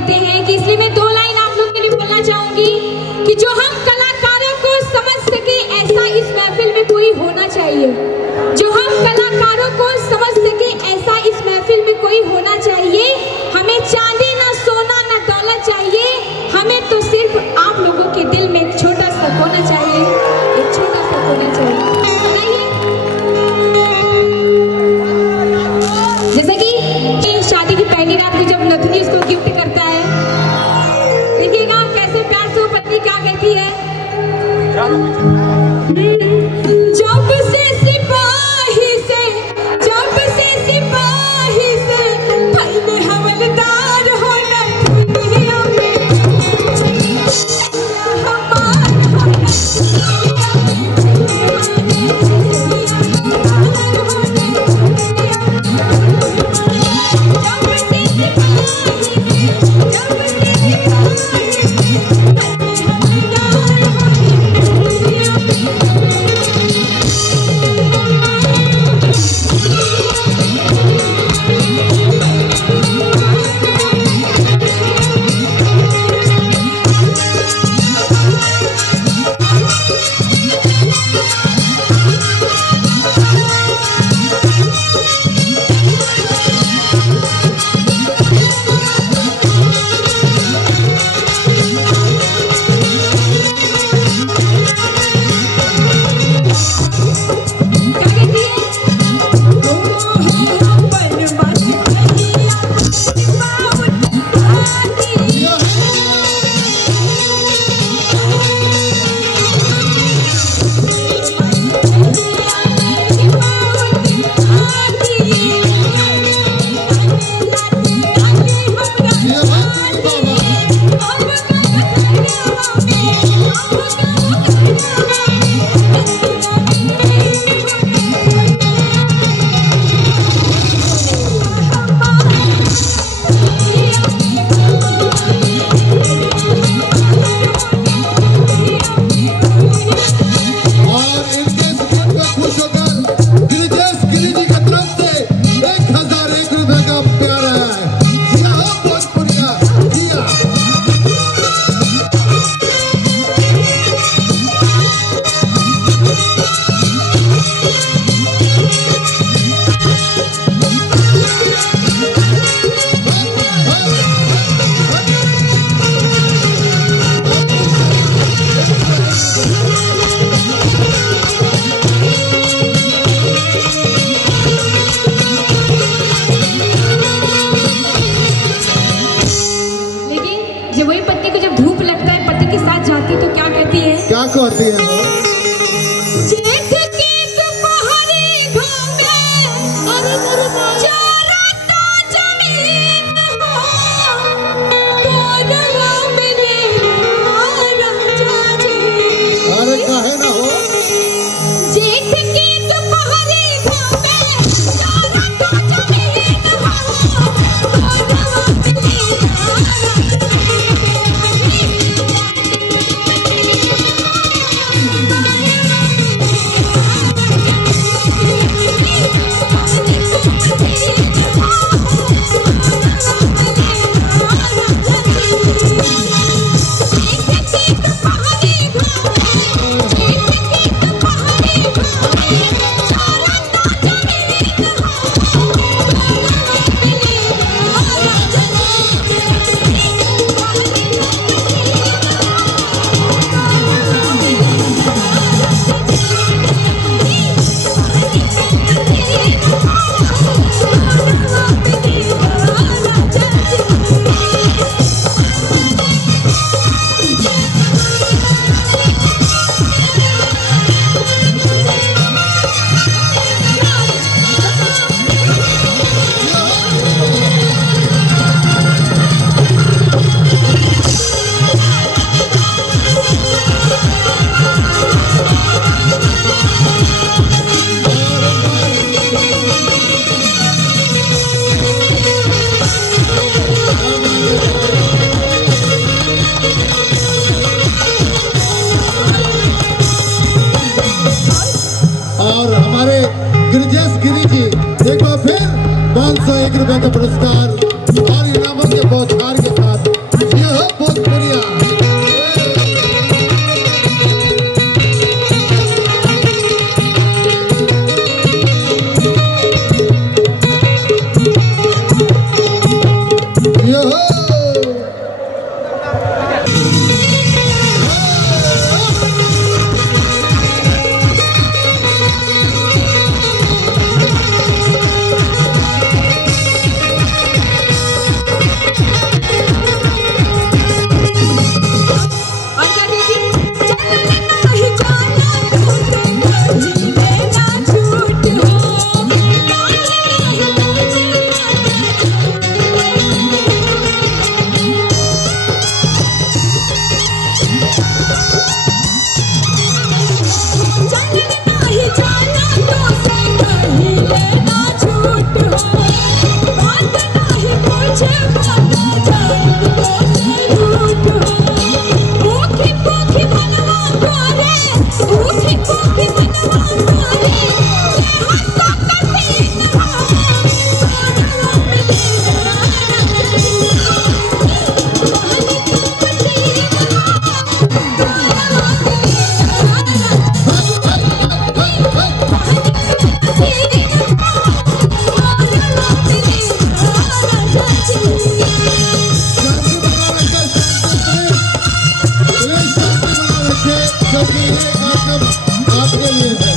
देते हैं कि इसलिए मैं 2 लाइन आप लोग के लिए बोलना चाहूंगी कि जो हम कलाकारों को समझ सके ऐसा इस महफिल में कोई होना चाहिए। जो हम कलाकारों को समझ सके ऐसा इस महफिल में कोई होना चाहिए। हमें चांदी ना सोना ना दौलत चाहिए, हमें तो सिर्फ आप लोगों के दिल में एक छोटा सा कोना चाहिए, एक छोटा सा कोना चाहिए। जैसा कि शादी की पहली रात को जब नथुनी उसको गिफ्ट करता है, देखिएगा कैसे प्यार से वो पत्नी क्या कहती है। जब से सिपाही से पहले हवलदार होना दुनिया में क्या कहती है वो? अरे काहे ना हो? और हमारे गिरिजेश गिरी जी एक बार फिर 501 रुपए का पुरस्कार और इनामों के बौछार के साथ और क्या दीदी चलना नहीं जाना तुझसे कहीं लेना झूठ हो चलना नहीं जाना तुझसे कहीं लेना झूठ हो बात नहीं पूछे बात जान तुझसे झूठ हो ऊखी पूखी मनवा गोरे ऊखी पूखी मनवा गोरे ये हंसो करती शांति बना रखे, शांति बना रखे, क्योंकि ये कार्यक्रम आपके लिए है।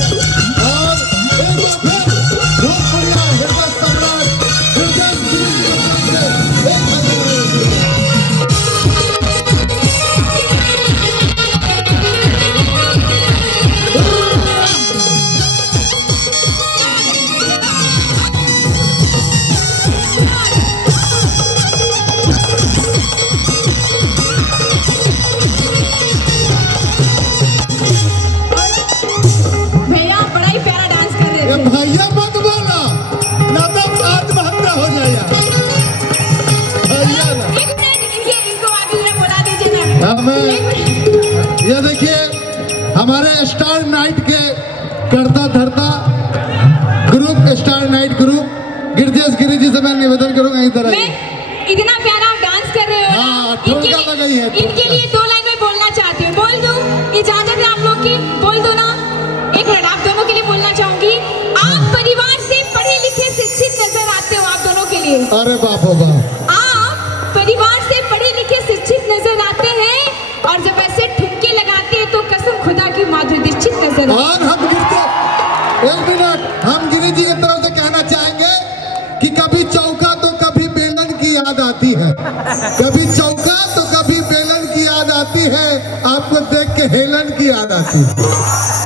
और एक बार फिर बहुत बढ़िया हृदय सम्राट गिरजेश गिरी जी की तरफ से एक हाथ बना रखे। भैया बड़ा ही प्यारा डांस कर रहे ये थे भैया मत बोला, ना तो आत्महत्या हो जाएगा। भैया ना एक मिनट इनको आगे जरा बुला दीजिए ना हमें एक मिनट ये देखिए हमारे स्टार नाइट के करता धरता group star night group Girjesh गिरी जी से मैं निवेदन करूंगा इधर मैं आइए। इतना प्यारा आप डांस कर रहे हो हाँ, ना, ठुमका लगाई है, इनके ठुमका। लिए 2 लाइन में बोलना चाहती हूँ बोल दूं इजाजत है आप लोग की बोल दो ना एक मिनट आप दोनों के लिए बोलना चाहूंगी आप परिवार से पढ़े लिखे शिक्षित नजर आते हो आप दोनों के लिए अरे बाप रे बाप, आप परिवार से पढ़े लिखे शिक्षित नजर आते हैं और जब ऐसे ठुमके लगाते हैं तो कसम खुदा की माधुरी दीक्षित नजर आते और हम एक मिनट हम गिरी जी की तरफ से कहना चाहेंगे कि कभी चौका तो कभी बेलन की याद आती है, कभी चौका तो कभी बेलन की याद आती है, आपको देख के हेलन की याद आती है।